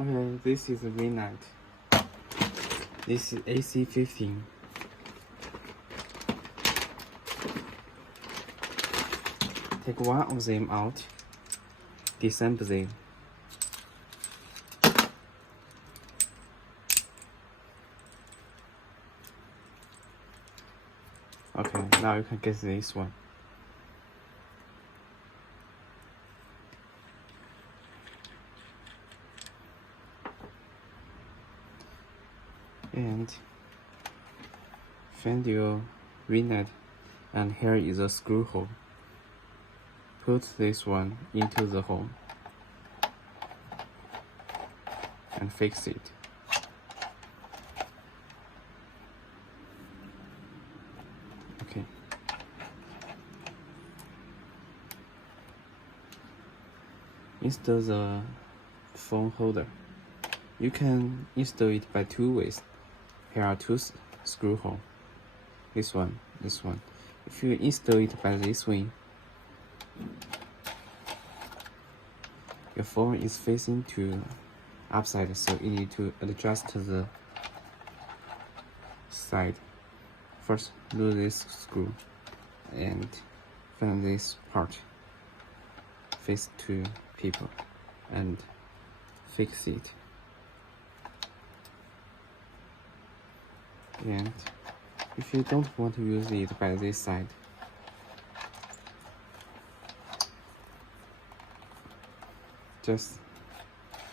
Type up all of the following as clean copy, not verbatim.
Okay, this is a V9. This is AC15. Take one of them out, disassemble them. Okay, now you can get this one. And find your V-nut, and here is a screw hole. Put this one into the hole and fix it. Okay. Install the phone holder. You can install it by two ways. Here are two screw holes. This one, this one. If you install it by this way, your phone is facing to upside, so you need to adjust the side. First, lose this screw and find this part face to people and fix it. And if you don't want to use it by this side, just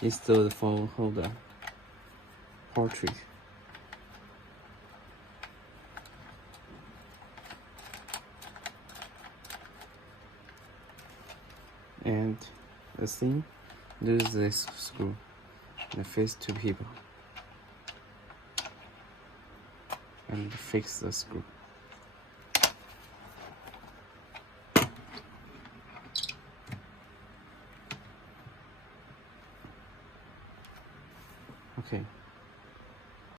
install the phone holder portrait. And the thing, lose this screw and face to people and fix the screw. Okay.